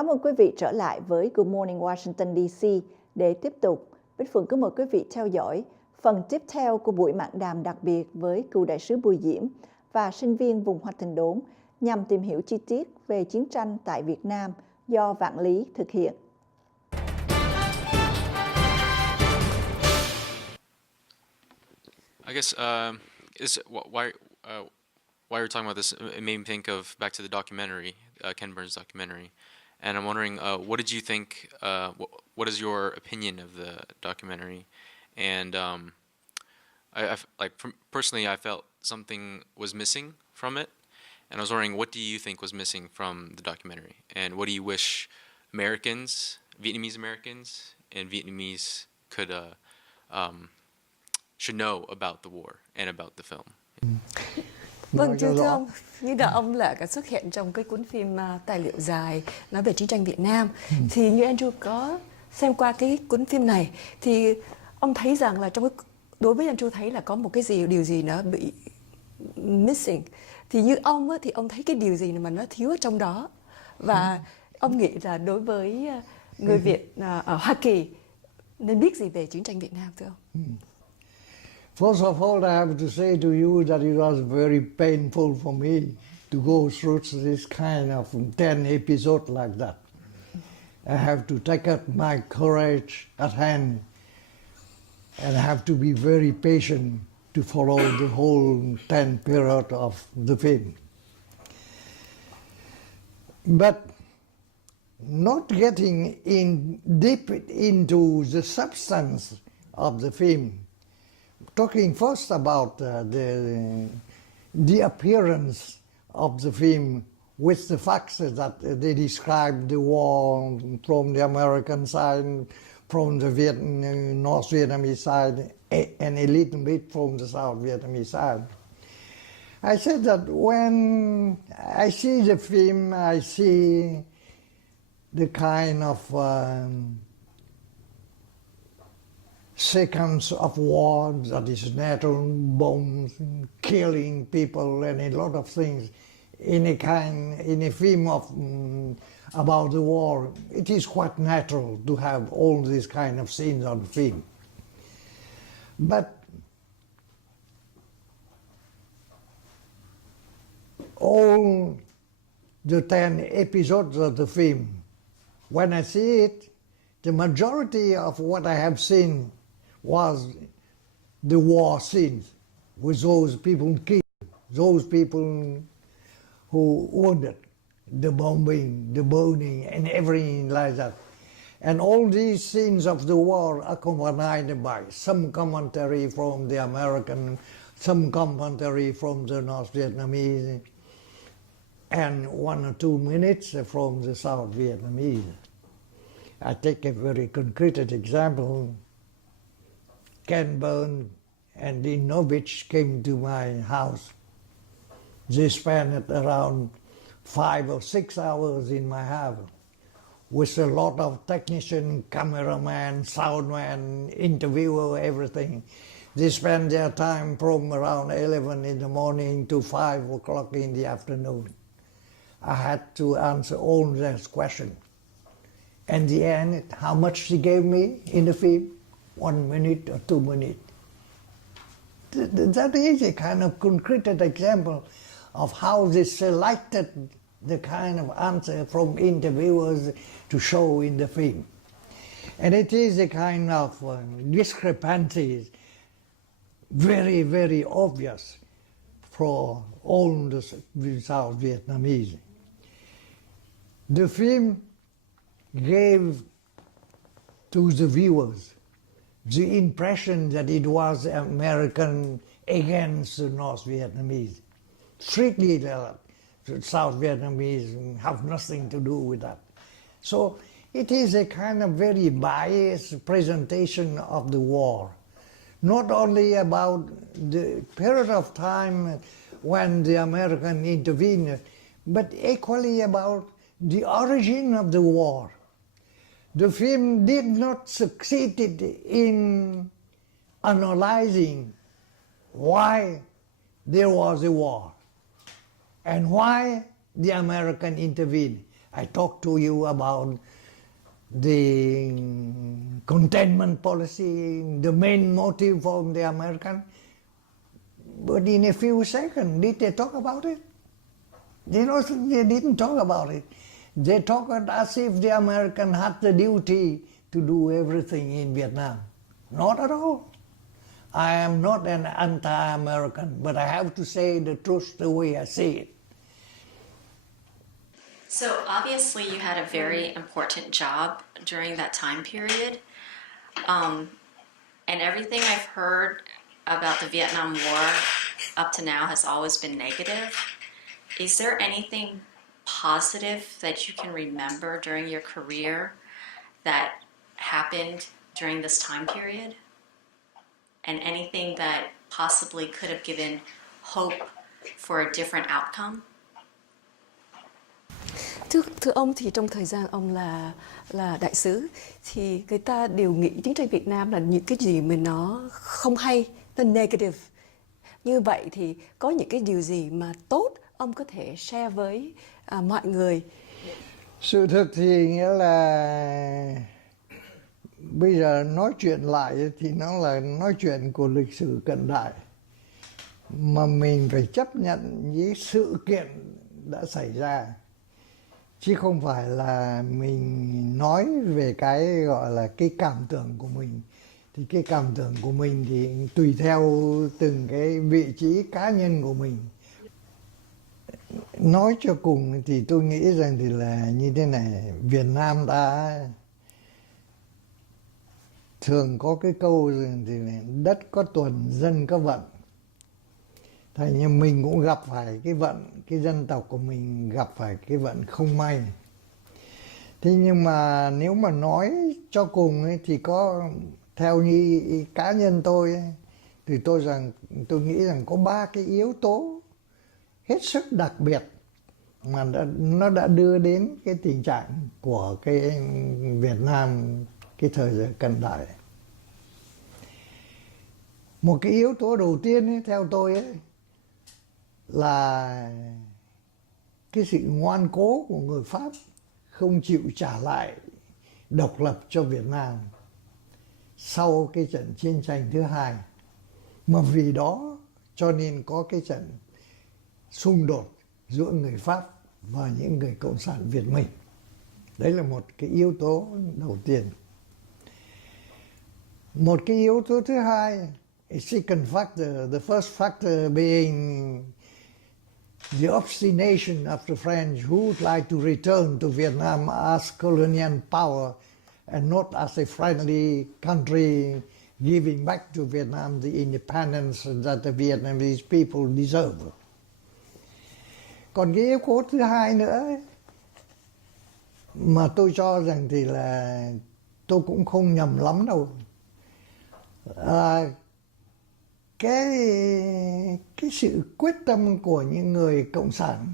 Cảm ơn quý vị trở lại với Good Morning Washington D.C. Để tiếp tục, Bích Phượng kính mời quý vị theo dõi phần tiếp theo của buổi mạn đàm đặc biệt với cựu đại sứ Bùi Diễm và sinh viên vùng Hoa Thịnh Đốn nhằm tìm hiểu chi tiết về chiến tranh tại Việt Nam do Vạn-Lý thực hiện. I guess why you're talking about this, it made me think of back to the documentary, Ken Burns' documentary, and I'm wondering, what did you think? What is your opinion of the documentary? And personally, I felt something was missing from it, and I was wondering, what do you think was missing from the documentary, and what do you wish Americans, Vietnamese Americans, and Vietnamese could should know about the war and about the film? Vâng, thưa ông, như là ông là cả xuất hiện trong cái cuốn phim tài liệu dài nói về chiến tranh Việt Nam. Thì như Andrew có xem qua cái cuốn phim này, thì ông thấy rằng là đối với Andrew thấy là có một cái điều gì nó bị missing. Thì như ông á, thì ông thấy cái điều gì mà nó thiếu ở trong đó. Và ông nghĩ là đối với người Việt ở Hoa Kỳ nên biết gì về chiến tranh Việt Nam, thưa ông? First of all, I have to say to you that it was very painful for me to go through this kind of 10 episodes like that. I have to take up my courage at hand and I have to be very patient to follow the whole 10 period of the film. But not getting deep into the substance of the film, talking first about the appearance of the film with the facts that they describe the war from the American side, from the North Vietnamese side, and a little bit from the South Vietnamese side. I said that when I see the film, I see the kind of seconds of war, that is natural bombs, killing people and a lot of things in a film of about the war. It is quite natural to have all these kind of scenes on film. But all the 10 episodes of the film, when I see it, the majority of what I have seen was the war scenes with those people killed, those people who wounded, the bombing, the burning, and everything like that. And all these scenes of the war accompanied by some commentary from the American, some commentary from the North Vietnamese, and 1 or 2 minutes from the South Vietnamese. I take a very concrete example. Ken Burns and Dinovich came to my house. They spent around 5 or 6 hours in my house with a lot of technician, cameraman, soundman, interviewer, everything. They spent their time from around 11 in the morning to 5 o'clock in the afternoon. I had to answer all those questions. And the end, how much she gave me in the film? 1 minute or 2 minutes. That is a kind of concrete example of how they selected the kind of answer from interviewers to show in the film. And it is a kind of discrepancies, very, very obvious for all the South Vietnamese. The film gave to the viewers the impression that it was American against the North Vietnamese. Strictly the South Vietnamese have nothing to do with that. So it is a kind of very biased presentation of the war. Not only about the period of time when the American intervened, but equally about the origin of the war. The film did not succeed in analyzing why there was a war and why the American intervened. I talked to you about the containment policy, the main motive for the American. But in a few seconds, did they talk about it? They didn't talk about it. They talked as if the American had the duty to do everything in Vietnam. Not at all. I am not an anti-American, but I have to say the truth the way I see it. So obviously you had a very important job during that time period. And everything I've heard about the Vietnam War up to now has always been negative. Is there anything positive that you can remember during your career that happened during this time period? And anything that possibly could have given hope for a different outcome? Thưa ông, thì trong thời gian ông là đại sứ thì người ta đều nghĩ chiến tranh Việt Nam là những cái gì mà nó không hay, nó negative. Như vậy thì có những cái điều gì mà tốt ông có thể share với mọi người? Sự thực thì nghĩa là bây giờ nói chuyện lại thì nó là nói chuyện của lịch sử cận đại, mà mình phải chấp nhận những sự kiện đã xảy ra, chứ không phải là mình nói về cái gọi là cái cảm tưởng của mình. Thì cái cảm tưởng của mình thì tùy theo từng cái vị trí cá nhân của mình. Nói cho cùng thì tôi nghĩ rằng thì là như thế này, Việt Nam đã thường có cái câu rằng thì là đất có tuần, dân có vận. Thành như mình cũng gặp phải cái vận, cái dân tộc của mình gặp phải cái vận không may. Thế nhưng mà nếu mà nói cho cùng ấy, thì có, theo như cá nhân tôi ấy, thì tôi nghĩ rằng có 3 cái yếu tố hết sức đặc biệt mà nó đã đưa đến cái tình trạng của cái Việt Nam cái thời gian cận đại. Một cái yếu tố đầu tiên ấy, theo tôi ấy, là cái sự ngoan cố của người Pháp không chịu trả lại độc lập cho Việt Nam sau cái trận chiến tranh thứ hai. Mà vì đó cho nên có cái trận xung đột giữa người Pháp và những người Cộng sản Việt Minh. Đấy là một cái yếu tố đầu tiên. Một cái yếu tố thứ hai, a second factor, the first factor being the obstination of the French who would like to return to Vietnam as colonial power and not as a friendly country giving back to Vietnam the independence that the Vietnamese people deserve. Còn cái yếu tố thứ hai nữa ấy, mà tôi cho rằng thì là tôi cũng không nhầm lắm đâu, cái sự quyết tâm của những người cộng sản,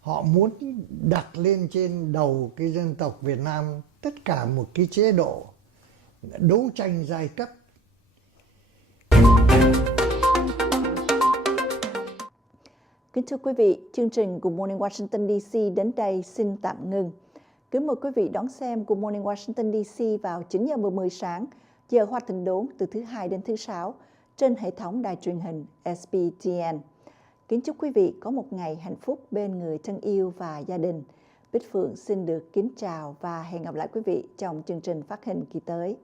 họ muốn đặt lên trên đầu cái dân tộc Việt Nam tất cả một cái chế độ đấu tranh giai cấp. Kính thưa quý vị, chương trình của Morning Washington D.C. đến đây xin tạm ngừng. Kính mời quý vị đón xem của Morning Washington D.C. vào 9 giờ 10 sáng, giờ Hoa Thịnh đốn từ thứ Hai đến thứ Sáu trên hệ thống đài truyền hình SBTN. Kính chúc quý vị có một ngày hạnh phúc bên người thân yêu và gia đình. Bích Phượng xin được kính chào và hẹn gặp lại quý vị trong chương trình phát hình kỳ tới.